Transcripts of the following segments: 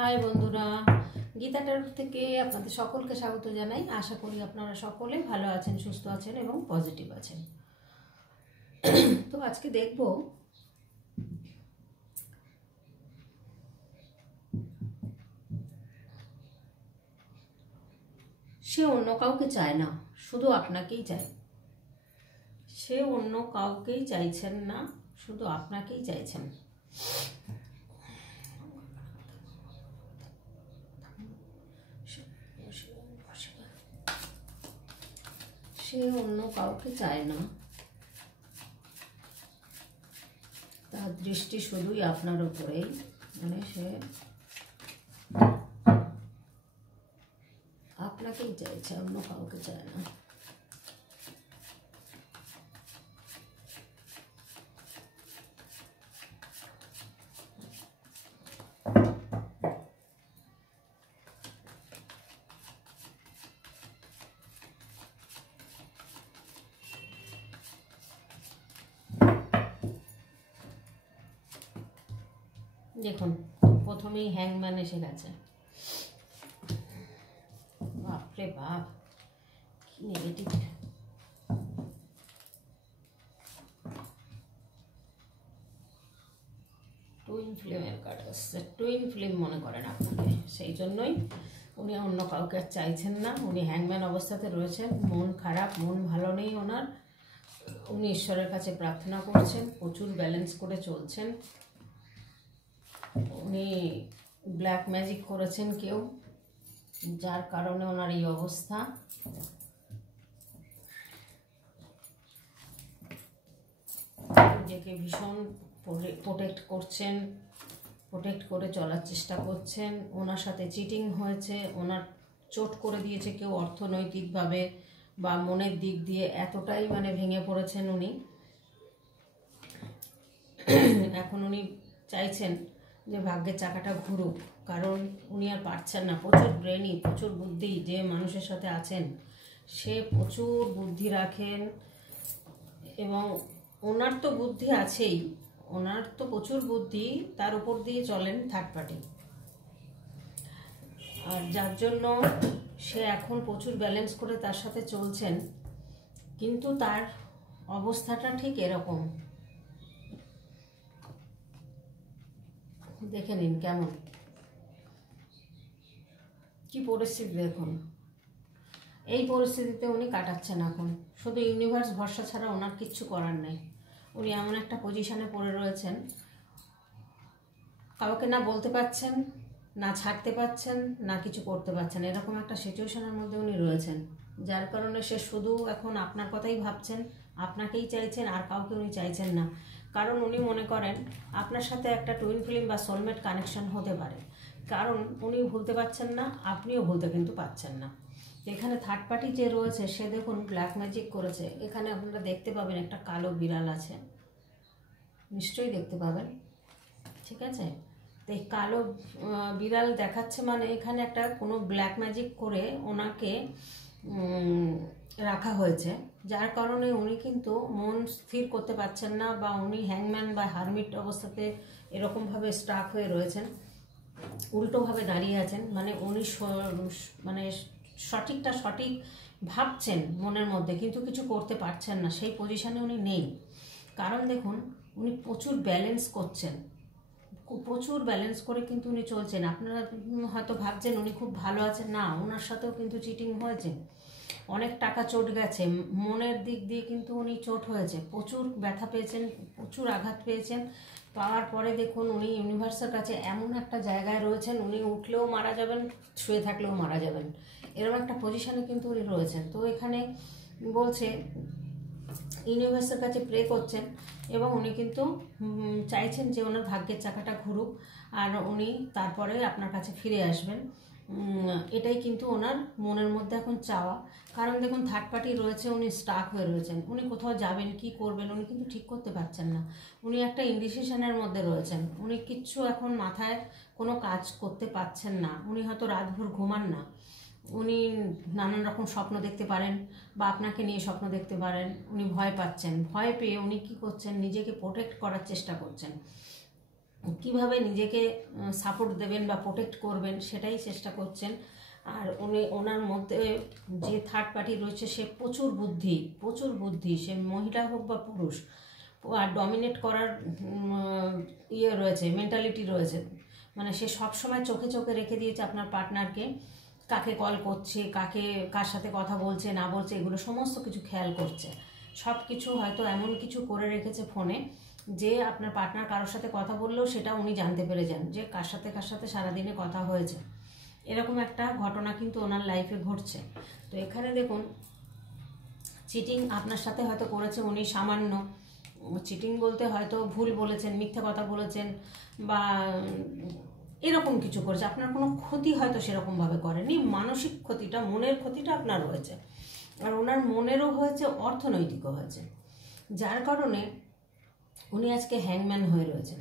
High বন্ধুরা, Gita tarot থেকে আপনাদের সকলকে স্বাগত জানাই। আশা করি আপনারা সকলে ভালো আছেন, সুস্থ আছেন এবং পজিটিভ আছেন। তো আজকে দেখব সে অন্য কাউকে চায় না, শুধু আপনাকেই চায়। সে অন্য কাউকেই চাইছেন না, শুধু আপনাকেই চাইছেন। সে অন্য কাউকে চায় না, তার দৃষ্টি শুধুই আপনার উপরেই। মানে সে আপনাকেই চাইছে, অন্য কাউকে চায় না। দেখুন, প্রথমেই হ্যাংম্যান এসে গেছে। বাপরে বাপ, কি নেগেটিভ। টুইন ফ্লেমের কার্ড আসছে। টুইন ফ্লেম মনে করেন আপনাকে, সেই জন্যই উনি অন্য কাউকে আর চাইছেন না। উনি হ্যাংম্যান অবস্থাতে রয়েছেন, মন খারাপ, মন ভালো নেই ওনার। উনি ঈশ্বরের কাছে প্রার্থনা করছেন, প্রচুর ব্যালেন্স করে চলছেন। উনি ব্ল্যাক ম্যাজিক করেছেন কেউ, যার কারণে ওনার এই অবস্থা। নিজেকে ভীষণ প্রোটেক্ট করছেন, প্রোটেক্ট করে চলার চেষ্টা করছেন। ওনার সাথে চিটিং হয়েছে, ওনার চোট করে দিয়েছে কেউ অর্থনৈতিকভাবে বা মনের দিক দিয়ে, এতটাই মানে ভেঙে পড়েছেন উনি। এখন উনি চাইছেন যে ভাগ্যের চাকাটা ঘুরুক, কারণ উনি আর পারছেন না। প্রচুর ব্রেনি, প্রচুর বুদ্ধি। যে মানুষের সাথে আছেন সে প্রচুর বুদ্ধি রাখেন, এবং ওনার তো বুদ্ধি আছেই, ওনার তো প্রচুর বুদ্ধি, তার উপর দিয়ে চলেন থার্ড পার্টি। আর যার জন্য সে এখন প্রচুর ব্যালেন্স করে তার সাথে চলছেন, কিন্তু তার অবস্থাটা ঠিক এরকম। দেখে নিন কেমন কি পরিস্থিতি। দেখুন, এই পরিস্থিতিতে উনি কাটাচ্ছেন এখন। শুধু ইউনিভার্স ভরসা ছাড়া ওনার কিচ্ছু করার নেই। উনি এমন একটা পজিশনে পড়ে রয়েছেন, কাউকে না বলতে পারছেন, না ছাড়তে পারছেন, না কিছু করতে পারছেন। এরকম একটা সিচুয়েশনের মধ্যে উনি রয়েছেন, যার কারণে সে শুধু এখন আপনার কথাই ভাবছেন, আপনাকেই চাইছেন, আর কাউকে উনি চাইছেন না। কারণ উনি মনে করেন আপনার সাথে একটা টুইন ফিল্ম বা সোলমেট কানেকশন হতে পারে। কারণ উনি ভুলতে পারছেন না, আপনিও ভুলতে কিন্তু পারছেন না। এখানে থার্ড পার্টি যে রয়েছে সে দেখুন ব্ল্যাক ম্যাজিক করেছে। এখানে আপনারা দেখতে পাবেন একটা কালো বিড়াল আছে, নিশ্চয়ই দেখতে পাবেন, ঠিক আছে? তো এই কালো বিড়াল দেখাচ্ছে, মানে এখানে একটা কোনো ব্ল্যাক ম্যাজিক করে ওনাকে রাখা হয়েছে, যার কারণে উনি কিন্তু মন স্থির করতে পারছেন না, বা উনি হ্যাংম্যান বা হারমিট অবস্থাতে এরকমভাবে স্টাক হয়ে রয়েছেন, উল্টোভাবে দাঁড়িয়ে আছেন। মানে উনি মানে সঠিকটা সঠিক ভাবছেন মনের মধ্যে, কিন্তু কিছু করতে পারছেন না, সেই পজিশনে উনি নেই। কারণ দেখুন, উনি প্রচুর ব্যালেন্স করছেন, প্রচুর ব্যালেন্স করে কিন্তু উনি চলছেন। আপনারা হয়তো ভাবছেন উনি খুব ভালো আছেন, না, ওনার সাথেও কিন্তু চিটিং হয়েছে, অনেক টাকা চোট গেছে, মনের দিক দিয়ে কিন্তু উনি চোট হয়েছে, প্রচুর ব্যথা পেয়েছেন, প্রচুর আঘাত পেয়েছেন। পাওয়ার পরে দেখুন উনি ইউনিভার্সের কাছে এমন একটা জায়গায় রয়েছেন, উনি উঠলেও মারা যাবেন, শুয়ে থাকলেও মারা যাবেন, এরকম একটা পজিশনে কিন্তু উনি রয়েছেন। তো এখানে বলছে ইউনিভার্সের কাছে প্রে করছেন, এবং উনি কিন্তু চাইছেন যে ওনার ভাগ্যের চাকাটা ঘুরুক, আর উনি তারপরে আপনার কাছে ফিরে আসবেন। এটাই কিন্তু ওনার মনের মধ্যে এখন চাওয়া। কারণ দেখুন থার্ড পার্টি রয়েছে, উনি স্টাক হয়ে রয়েছেন, উনি কোথাও যাবেন, কি করবেন উনি কিন্তু ঠিক করতে পারছেন না। উনি একটা ইনডিসিশনের মধ্যে রয়েছেন, উনি কিচ্ছু এখন মাথায় কোনো কাজ করতে পারছেন না। উনি হয়তো রাতভর ঘুমান না, উনি নানান রকম স্বপ্ন দেখতে পারেন, বা আপনাকে নিয়ে স্বপ্ন দেখতে পারেন। উনি ভয় পাচ্ছেন, ভয় পেয়ে উনি কি করছেন, নিজেকে প্রোটেক্ট করার চেষ্টা করছেন। কিভাবে নিজেকে সাপোর্ট দেবেন বা প্রোটেক্ট করবেন সেটাই চেষ্টা করছেন। আর ওনার মধ্যে যে থার্ড পার্টি রয়েছে সে প্রচুর বুদ্ধি, সে মহিলা হোক বা পুরুষ, আর ডমিনেট করার ইয়ে রয়েছে, মেন্টালিটি রয়েছে। মানে সে সবসময় চোখে চোখে রেখে দিয়েছে আপনার পার্টনারকে, কাকে কল করছে, কার সাথে কথা বলছে না বলছে, এগুলো সমস্ত কিছু খেয়াল করছে। সব কিছু হয়তো এমন কিছু করে রেখেছে ফোনে যে আপনার পার্টনার কারোর সাথে কথা বললেও সেটা উনি জানতে পেরে যান যে কার সাথে সারাদিনে কথা হয়েছে। এরকম একটা ঘটনা কিন্তু ওনার লাইফে ঘটছে। তো এখানে দেখুন, চিটিং আপনার সাথে হয়তো করেছে উনি, সামান্য চিটিং বলতে হয়তো ভুল বলেছেন, মিথ্যা কথা বলেছেন, বা এরকম কিছু করেছে। আপনার কোনো ক্ষতি হয়তো সেরকমভাবে করেনি, মানসিক ক্ষতিটা, মনের ক্ষতিটা আপনার হয়েছে। আর ওনার মনেরও হয়েছে, অর্থনৈতিকও হয়েছে, যার কারণে উনি আজকে হ্যাংম্যান হয়ে রয়েছেন।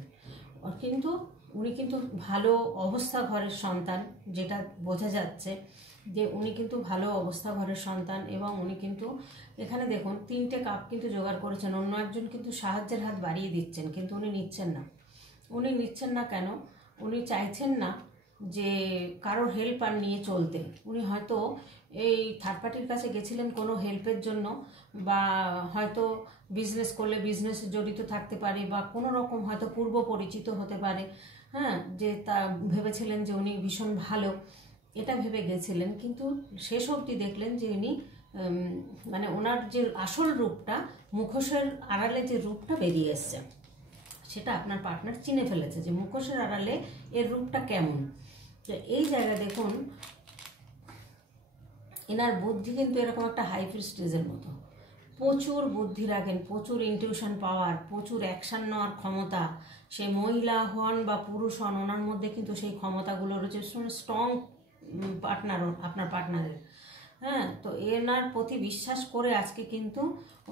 কিন্তু উনি কিন্তু ভালো অবস্থা ঘরের সন্তান, যেটা বোঝা যাচ্ছে যে উনি কিন্তু ভালো অবস্থা ঘরের সন্তান। এবং উনি কিন্তু এখানে দেখুন 3টে কাপ কিন্তু জোগাড় করেছেন। অন্য একজন কিন্তু সাহায্যের হাত বাড়িয়ে দিচ্ছেন, কিন্তু উনি নিচ্ছেন না। উনি নিচ্ছেন না কেন? উনি চাইছেন না যে কারোর হেল্প আর নিয়ে চলতে। উনি হয়তো এই থার্ড পার্টির কাছে গেছিলেন কোনো হেল্পের জন্য, বা হয়তো বিজনেস করলে বিজনেসে জড়িত থাকতে পারে, বা কোনো রকম হয়তো পূর্ব পরিচিত হতে পারে। হ্যাঁ, যে তা ভেবেছিলেন যে উনি ভীষণ ভালো, এটা ভেবে গেছিলেন। কিন্তু শেষ অবধি দেখলেন যে উনি মানে ওনার যে আসল রূপটা, মুখোশের আড়ালে যে রূপটা বেরিয়ে এসছে, সেটা আপনার পার্টনার চিনে ফেলেছে যে মুখোশের আড়ালে এর রূপটা কেমন। তো এই জায়গায় দেখুন, এনার বুদ্ধি কিন্তু এরকম একটা হাই প্রিস্টেজের মতো, প্রচুর বুদ্ধি রাখেন, প্রচুর ইনটিউশন পাওয়ার, প্রচুর অ্যাকশান নেওয়ার ক্ষমতা। সে মহিলা হন বা পুরুষ হন, ওনার মধ্যে কিন্তু সেই ক্ষমতাগুলো রয়েছে। স্ট্রং পার্টনার আপনার পার্টনারের। হ্যাঁ, তো এনার প্রতি বিশ্বাস করে আজকে কিন্তু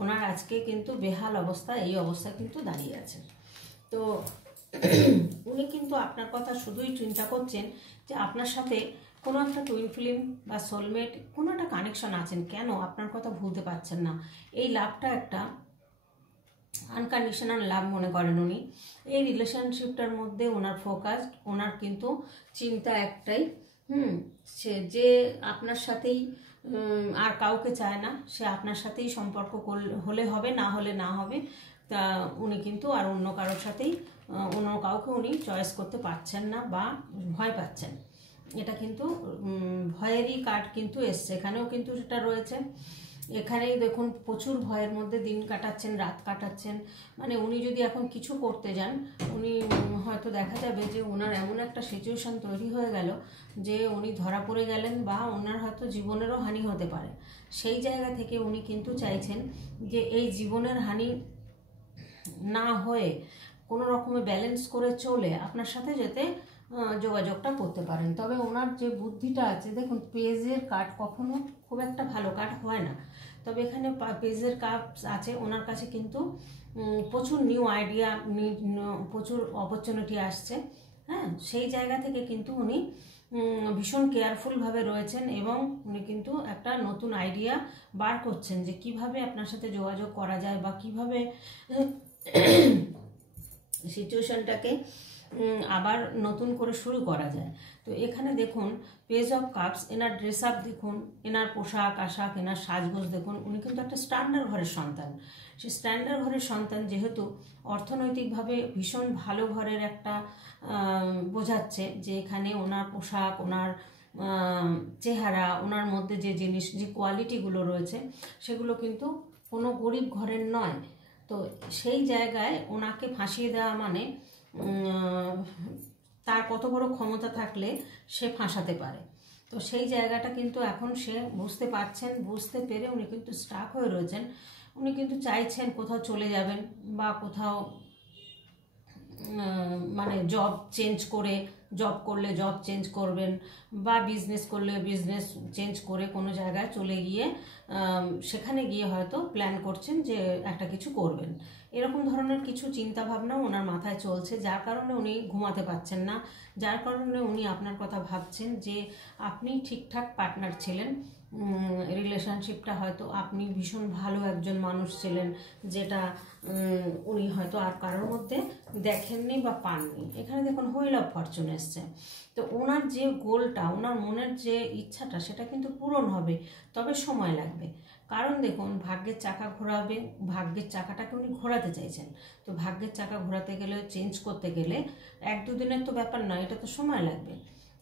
ওনার আজকে কিন্তু বেহাল অবস্থা, এই অবস্থা কিন্তু দাঁড়িয়ে আছে। তো উনি কিন্তু আপনার কথা শুধুই চিন্তা করছেন যে আপনার সাথে কোনো একটা টুইন ফিল্ম বা সোলমেট, কোনো একটা কানেকশন আছেন, কেন আপনার কথা ভুলতে পারছেন না। এই লাভটা একটা আনকন্ডিশনাল লাভ মনে করেন উনি। এই রিলেশনশিপটার মধ্যে ওনার ফোকাস, ওনার কিন্তু চিন্তা একটাই, সে যে আপনার সাথেই, আর কাউকে চায় না, সে আপনার সাথেই সম্পর্ক হলে হবে, না হলে না হবে। তা উনি কিন্তু আর অন্য কারোর সাথেই, অন্য কাউকে উনি চয়েস করতে পারছেন না বা ভয় পাচ্ছেন। এটা কিন্তু ভয়েরই কার্ড কিন্তু এসছে, এখানেও কিন্তু সেটা রয়েছে। এখানেই দেখুন প্রচুর ভয়ের মধ্যে দিন কাটাচ্ছেন, রাত কাটাচ্ছেন। মানে উনি যদি এখন কিছু করতে যান, উনি হয়তো দেখা যাবে যে ওনার এমন একটা সিচুয়েশন তৈরি হয়ে গেল যে উনি ধরা পড়ে গেলেন, বা ওনার হয়তো জীবনেরও হানি হতে পারে। সেই জায়গা থেকে উনি কিন্তু চাইছেন যে এই জীবনের হানি না হয়ে কোনো রকমে ব্যালেন্স করে চলে আপনার সাথে যাতে যোগাযোগটা করতে পারেন। তবে ওনার যে বুদ্ধিটা আছে, দেখুন পেজের কার্ড কখনো খুব একটা ভালো কার্ড হয় না, তবে এখানে পেজের কার্ড আছে। ওনার কাছে কিন্তু প্রচুর নিউ আইডিয়া, প্রচুর অপরচুনিটি আসছে। হ্যাঁ, সেই জায়গা থেকে কিন্তু উনি ভীষণ কেয়ারফুলভাবে রয়েছেন, এবং উনি কিন্তু একটা নতুন আইডিয়া বার করছেন যে কিভাবে আপনার সাথে যোগাযোগ করা যায়, বা কিভাবে সিচুয়েশনটাকে আবার নতুন করে শুরু করা যায়। তো এখানে দেখুন পেজ অফ কাপস, এনার ড্রেস আপ দেখুন, এনার পোশাক আশাক, এনার সাজগোজ দেখুন। উনি কিন্তু একটা স্ট্যান্ডার্ড ঘরের সন্তান। সে স্ট্যান্ডার্ড ঘরের সন্তান যেহেতু অর্থনৈতিকভাবে ভীষণ ভালো ঘরের একটা বোঝাচ্ছে, যে এখানে ওনার পোশাক, ওনার চেহারা, ওনার মধ্যে যে জিনিস, যে কোয়ালিটিগুলো রয়েছে, সেগুলো কিন্তু কোনো গরিব ঘরের নয়। তো সেই জায়গায় ওনাকে ফাঁসিয়ে দেওয়া মানে তার কত বড় ক্ষমতা থাকলে সে ফাঁসাতে পারে। তো সেই জায়গাটা কিন্তু এখন সে বুঝতে পারছেন, বুঝতে পেরে উনি কিন্তু স্টাক হয়ে রয়েছেন। উনি কিন্তু চাইছেন কোথাও চলে যাবেন, বা কোথাও মানে জব চেঞ্জ করে, জব করলে জব চেঞ্জ করবেন, বা বিজনেস করলে বিজনেস চেঞ্জ করে কোনো জায়গায় চলে গিয়ে সেখানে গিয়ে হয়তো প্ল্যান করছেন যে একটা কিছু করবেন। এরকম ধরনের কিছু চিন্তা ভাবনাও ওনার মাথায় চলছে, যার কারণে উনি ঘুমাতে পারছেন না, যার কারণে উনি আপনার কথা ভাবছেন যে আপনি ঠিকঠাক পার্টনার ছিলেন, রিলেশনশিপটা হয়তো আপনি ভীষণ ভালো একজন মানুষ ছিলেন, যেটা উনি হয়তো আর কারোর মধ্যে দেখেননি বা পাননি। এখানে দেখুন হুইল অফ ফরচুন এসছে। তো ওনার যে গোলটা, ওনার মনের যে ইচ্ছাটা, সেটা কিন্তু পূরণ হবে, তবে সময় লাগবে। কারণ দেখুন ভাগ্যের চাকা ঘোরাবে, ভাগ্যের চাকাটাকে উনি ঘোরাতে চাইছেন। তো ভাগ্যের চাকা ঘোরাতে গেলে, চেঞ্জ করতে গেলে 1-2 দিনের তো ব্যাপার নয়, এটা তো সময় লাগবে।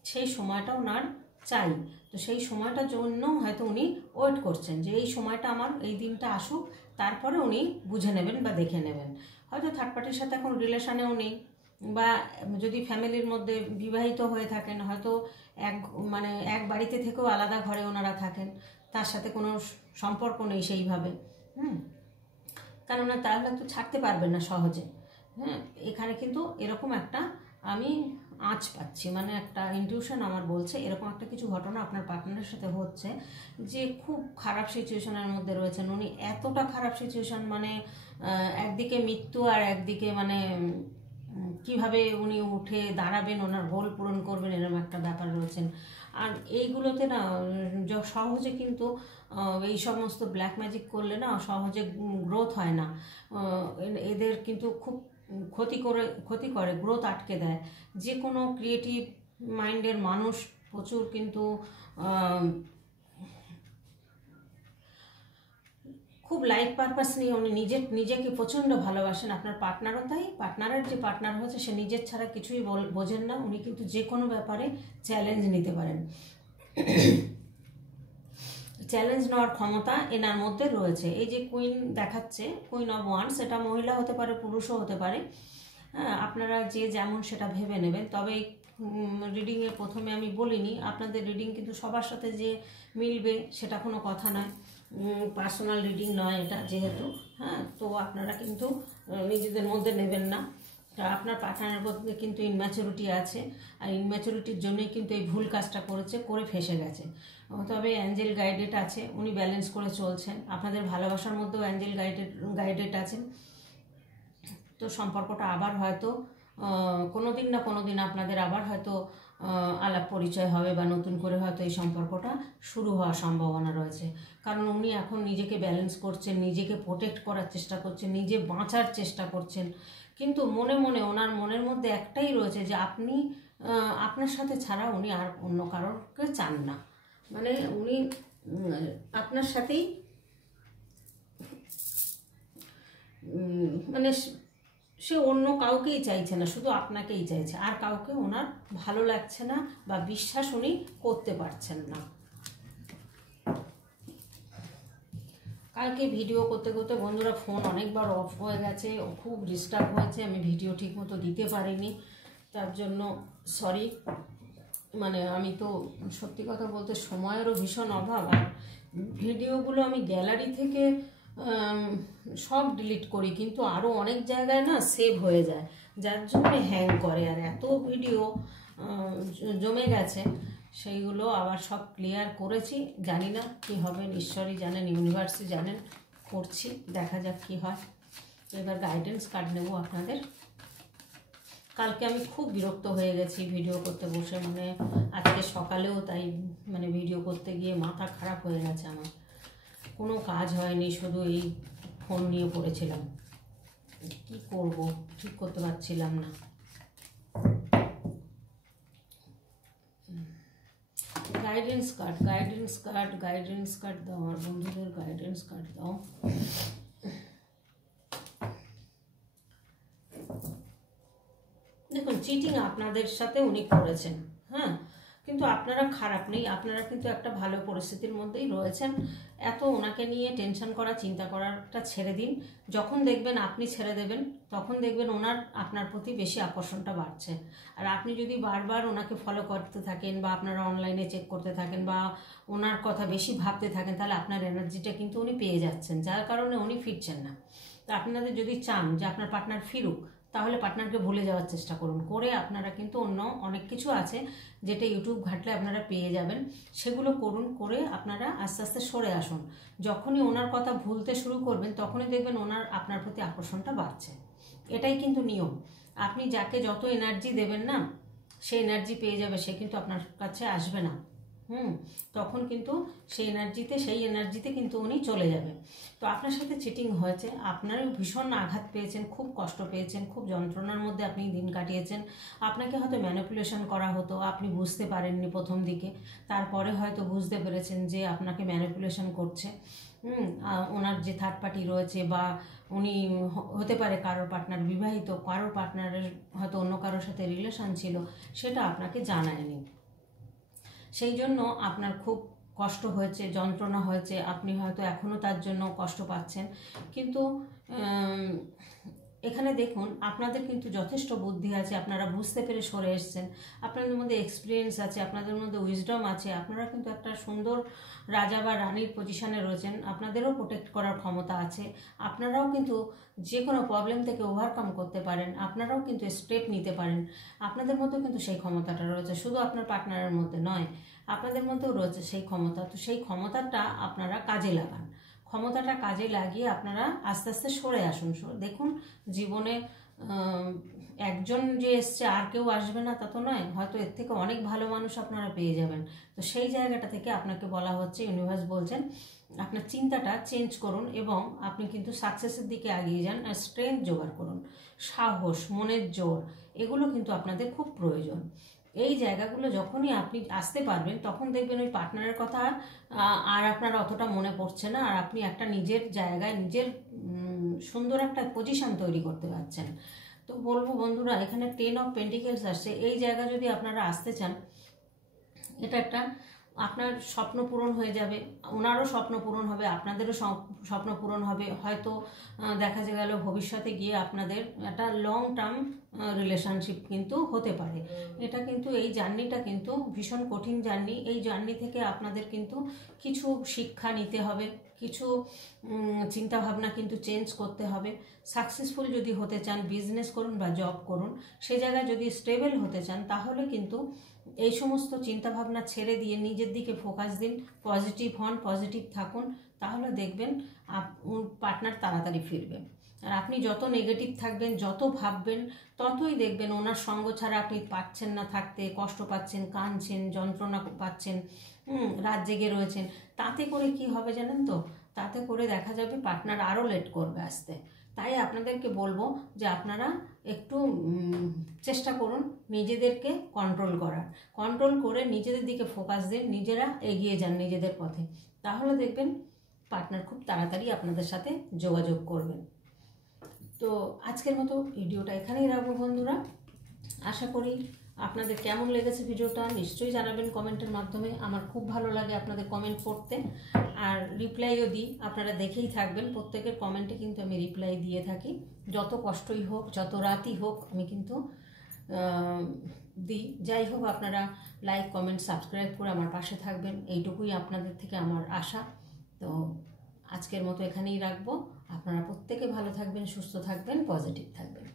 সেই সময়টা ওনার চাই। তো সেই সময়টার জন্য হয়তো উনি ওয়েট করছেন যে এই সময়টা আমার, এই দিনটা আসুক, তারপরে উনি বুঝে নেবেন বা দেখে নেবেন। হয়তো থার্ড পার্টির সাথে এখন রিলেশনেও নেই, বা যদি ফ্যামিলির মধ্যে বিবাহিত হয়ে থাকেন, হয়তো এক বাড়িতে থেকেও আলাদা ঘরে ওনারা থাকেন, তার সাথে কোনো সম্পর্ক নেই সেইভাবে। কেননা তাহলে তো ছাড়তে পারবেন না সহজে। এখানে কিন্তু এরকম একটা আমি আঁচ পাচ্ছি, মানে একটা ইনটিউশন আমার বলছে এরকম একটা কিছু ঘটনা আপনার পার্টনারের সাথে হচ্ছে, যে খুব খারাপ সিচুয়েশনের মধ্যে রয়েছেন উনি। এতটা খারাপ সিচুয়েশন, মানে একদিকে মৃত্যু আর একদিকে মানে কিভাবে উনি উঠে দাঁড়াবেন, ওনার গোল পূরণ করবেন, এরকম একটা ব্যাপার রয়েছেন। আর এইগুলোতে না সহজে কিন্তু এই সমস্ত ব্ল্যাক ম্যাজিক করলে না সহজে গ্রোথ হয় না। এদের কিন্তু খুব ক্ষতি করে, গ্রোথ আটকে দেয়। যে কোনো ক্রিয়েটিভ মাইন্ডের মানুষ প্রচুর কিন্তু খুব লাইফ পারপাস নিয়ে উনি নিজেকে প্রচণ্ড ভালোবাসেন। আপনার পার্টনারও তাই। পার্টনারের যে পার্টনার হয়েছে সে নিজের ছাড়া কিছুই বোঝেন না। উনি কিন্তু যে কোনো ব্যাপারে চ্যালেঞ্জ নিতে পারেন। চ্যালেঞ্জ নেওয়ার ক্ষমতা এনার মধ্যে রয়েছে। এই যে কুইন দেখাচ্ছে, কুইন অফ ওয়ান্ডস, এটা মহিলা হতে পারে, পুরুষও হতে পারে। আপনারা যে যেমন সেটা ভেবে নেবেন। তবে রিডিংয়ে প্রথমে আমি বলিনি, আপনাদের রিডিং কিন্তু সবার সাথে যে মিলবে সেটা কোনো কথা নয়। পার্সোনাল রিডিং নয় এটা যেহেতু, তো আপনারা কিন্তু নিজেদের মধ্যে নেবেন না। আপনার পার্টনারের মধ্যে কিন্তু ইনম্যাচুরিটি আছে, আর ইনম্যাচুরিটির জন্যই কিন্তু এই ভুল কাজটা করে ফেসে গেছে। তবে অ্যাঞ্জেল গাইডেড আছে, উনি ব্যালেন্স করে চলছেন। আপনাদের ভালোবাসার মধ্যেও অ্যাঞ্জেল গাইডেড আছেন। তো সম্পর্কটা আবার হয়তো কোনোদিন না কোনোদিন আপনাদের আবার হয়তো আলাপ পরিচয় হবে, বা নতুন করে হয়তো এই সম্পর্কটা শুরু হওয়ার সম্ভাবনা রয়েছে। কারণ উনি এখন নিজেকে ব্যালেন্স করছেন, নিজেকে প্রোটেক্ট করার চেষ্টা করছেন, নিজে বাঁচার চেষ্টা করছেন। কিন্তু মনে মনে ওনার মনের মধ্যে একটাই রয়েছে যে আপনার সাথে ছাড়া উনি আর অন্য কারোরকে চান না। মানে উনি আপনার সাথেই মানে সে অন্য কাউকেই চাইছে না, শুধু আপনাকেই চাইছে। আর কাউকে ওনার ভালো লাগছে না, বা বিশ্বাস উনি করতে পারছেন না। কালকে ভিডিও করতে করতে বন্ধুরা ফোন অনেকবার অফ হয়ে গেছে, খুব ডিস্টার্ব হয়েছে, আমি ভিডিও ঠিক মতো দিতে পারিনি, তার জন্য সরি। মানে আমি তো সত্যি কথা বলতে সময়েরও ভীষণ অভাব, আর ভিডিওগুলো আমি গ্যালারি থেকে সব ডিলিট করি, কিন্তু আরও অনেক জায়গায় না সেভ হয়ে যায়, যার জন্য হ্যাং করে। আর এত ভিডিও জমে গেছে, সেইগুলো আবার সব ক্লিয়ার করেছি। জানি না কি হবে, ঈশ্বরই জানেন, ইউনিভার্সই জানেন। করছি, দেখা যাক কি হয়। এবার গাইডেন্স কার্ড নেব আপনাদের। কালকে আমি খুব বিরক্ত হয়ে গেছি ভিডিও করতে বসে, মানে আজকে সকালেও তাই, মানে ভিডিও করতে গিয়ে মাথা খারাপ হয়ে গেছে আমার। কোনো কাজ হয়নি, শুধু এই ফোন নিয়ে পড়েছিলাম। কি করব ঠিক করতে পারছিলাম না। গাইডেন্স কার্ড দাও আমার বন্ধুদের, গাইডেন্স কার্ড দাও। দেখুন, চিটিং আপনাদের সাথে উনি করেছেন, কিন্তু আপনারা খারাপ নেই, আপনারা কিন্তু একটা ভালো পরিস্থিতির মধ্যেই রয়েছেন। এত ওনাকে নিয়ে টেনশন করা, চিন্তা করাটা ছেড়ে দিন। যখন দেখবেন আপনি ছেড়ে দেবেন, তখন দেখবেন ওনার আপনার প্রতি বেশি আকর্ষণটা বাড়ছে। আর আপনি যদি বারবার ওনাকে ফলো করতে থাকেন, বা আপনারা অনলাইনে চেক করতে থাকেন, বা ওনার কথা বেশি ভাবতে থাকেন, তাহলে আপনার এনার্জিটা কিন্তু উনি পেয়ে যাচ্ছেন, যার কারণে উনি ফিরছেন না। তো আপনাদের যদি চান যে আপনার পার্টনার ফিরুক, তাহলে পার্টনারকে ভুলে যাওয়ার চেষ্টা করুন। করে আপনারা কিন্তু অন্য অনেক কিছু আছে যেটা ইউটিউব ঘাটলে আপনারা পেয়ে যাবেন, সেগুলো করুন। করে আপনারা আস্তে আস্তে সরে আসুন। যখনই ওনার কথা ভুলতে শুরু করবেন, তখনই দেখবেন ওনার আপনার প্রতি আকর্ষণটা বাড়ছে। এটাই কিন্তু নিয়ম। আপনি যাকে যত এনার্জি দেবেন না, সে এনার্জি পেয়ে যাবে, সে কিন্তু আপনার কাছে আসবে না। তখন কিন্তু সেই এনার্জিতে কিন্তু উনি চলে যাবে। তো আপনার সাথে চিটিং হয়েছে, আপনারও ভীষণ আঘাত পেয়েছেন, খুব কষ্ট পেয়েছেন, খুব যন্ত্রণার মধ্যে আপনি দিন কাটিয়েছেন। আপনাকে হয়তো ম্যানিপুলেশন করা হতো, আপনি বুঝতে পারেননি প্রথম দিকে, তারপরে হয়তো বুঝতে পেরেছেন যে আপনাকে ম্যানিপুলেশন করছে। ওনার যে থার্ড পার্টি রয়েছে, বা উনি হতে পারে কারোর পার্টনার বিবাহিত, কারোর পার্টনারের হয়তো অন্য কারোর সাথে রিলেশন ছিল, সেটা আপনাকে জানায়নি। সেই জন্য আপনার খুব কষ্ট হয়েছে, যন্ত্রণা হয়েছে, আপনি হয়তো এখনও তার জন্য কষ্ট পাচ্ছেন। কিন্তু এখানে দেখুন, আপনাদের কিন্তু যথেষ্ট বুদ্ধি আছে, আপনারা বুঝতে পেরে সরে এসছেন, আপনাদের মধ্যে এক্সপিরিয়েন্স আছে, আপনাদের মধ্যে উইজডম আছে, আপনারা কিন্তু একটা সুন্দর রাজা বা রানীর পজিশনে রয়েছেন, আপনাদেরও প্রোটেক্ট করার ক্ষমতা আছে, আপনারাও কিন্তু যে কোনো প্রবলেম থেকে ওভারকাম করতে পারেন, আপনারাও কিন্তু স্টেপ নিতে পারেন, আপনাদের মধ্যেও কিন্তু সেই ক্ষমতাটা রয়েছে, শুধু আপনার পার্টনারের মধ্যে নয়, আপনাদের মধ্যেও রয়েছে সেই ক্ষমতা। তো সেই ক্ষমতাটা আপনারা কাজে লাগান, ক্ষমতাটা কাজে লাগিয়ে আপনারা আস্তে আস্তে সরে আসুন। দেখুন, জীবনে একজন যে এসছে আর কেউ আসবে না তা তো নয়, হয়তো এর থেকে অনেক ভালো মানুষ আপনারা পেয়ে যাবেন। তো সেই জায়গাটা থেকে আপনাকে বলা হচ্ছে, ইউনিভার্স বলছেন আপনার চিন্তাটা চেঞ্জ করুন এবং আপনি কিন্তু সাকসেসের দিকে এগিয়ে যান, আর স্ট্রেংথ জোগাড় করুন, সাহস, মনের জোর, এগুলো কিন্তু আপনাদের খুব প্রয়োজন। এই জায়গাগুলো যখনই আপনি আসতে পারবেন, তখন দেখবেন ওই পার্টনারের কথা আর আপনার অতটা মনে পড়ছে না, আর আপনি একটা নিজের জায়গায় নিজের সুন্দর একটা পজিশন তৈরি করতে পারছেন। তো বলবো বন্ধুরা, এখানে 10 অফ পেন্টিকেলস আসছে, এই জায়গা যদি আপনারা আসতে চান, এটা একটা আপনার স্বপ্ন পূরণ হয়ে যাবে, ওনারও স্বপ্ন পূরণ হবে, আপনাদেরও স্বপ্ন পূরণ হবে। হয়তো দেখা গেল ভবিষ্যতে গিয়ে আপনাদের একটা লং টার্ম রিলেশনশিপ কিন্তু হতে পারে। এটা কিন্তু, এই জার্নিটা কিন্তু ভীষণ কঠিন জার্নি। এই জার্নি থেকে আপনাদের কিন্তু কিছু শিক্ষা নিতে হবে, কিছু চিন্তাভাবনা কিন্তু চেঞ্জ করতে হবে। সাকসেসফুল যদি হতে চান, বিজনেস করুন বা জব করুন, সে জায়গায় যদি স্টেবল হতে চান, তাহলে কিন্তু এই সমস্ত চিন্তাভাবনা ছেড়ে দিয়ে নিজের দিকে ফোকাস দিন, পজিটিভ হন, পজিটিভ থাকুন, তাহলে দেখবেন পার্টনার তাড়াতাড়ি ফিরবে। আর আপনি যত নেগেটিভ থাকবেন, যত ভাববেন, ততই দেখবেন ওনার সঙ্গ ছাড়া আপনি পাচ্ছেন না থাকতে, কষ্ট পাচ্ছেন, কাঁদছেন, যন্ত্রণা পাচ্ছেন, রাত জেগে রয়েছেন। তাতে করে কি হবে জানেন তো? তাতে করে দেখা যাবে পার্টনার আরও লেট করবে আসতে। তাই আপনাদেরকে বলবো যে আপনারা একটু চেষ্টা করুন নিজেদেরকে কন্ট্রোল করে নিজেদের দিকে ফোকাস দিন, নিজেরা এগিয়ে যান নিজেদের পথে, তাহলে দেখবেন পার্টনার খুব তাড়াতাড়ি আপনাদের সাথে যোগাযোগ করবেন। তো আজকের মতো ভিডিওটা এখানেই রাখবো বন্ধুরা। আশা করি আপনাদের কেমন লেগেছে ভিডিওটা নিশ্চয়ই জানাবেন কমেন্টের মাধ্যমে। আমার খুব ভালো লাগে আপনাদের কমেন্ট পড়তে, আর রিপ্লাইও দিই, আপনারা দেখেই থাকবেন, প্রত্যেকের কমেন্টে কিন্তু আমি রিপ্লাই দিয়ে থাকি। যত কষ্টই হোক, যত রাতই হোক, আমি কিন্তু দিই। যাই হোক, আপনারা লাইক, কমেন্ট, সাবস্ক্রাইব করে আমার পাশে থাকবেন, এইটুকুই আপনাদের থেকে আমার আশা। তো আজকের মতো এখানেই রাখবো। আপনারা প্রত্যেকে ভালো থাকবেন, সুস্থ থাকবেন, পজিটিভ থাকবেন।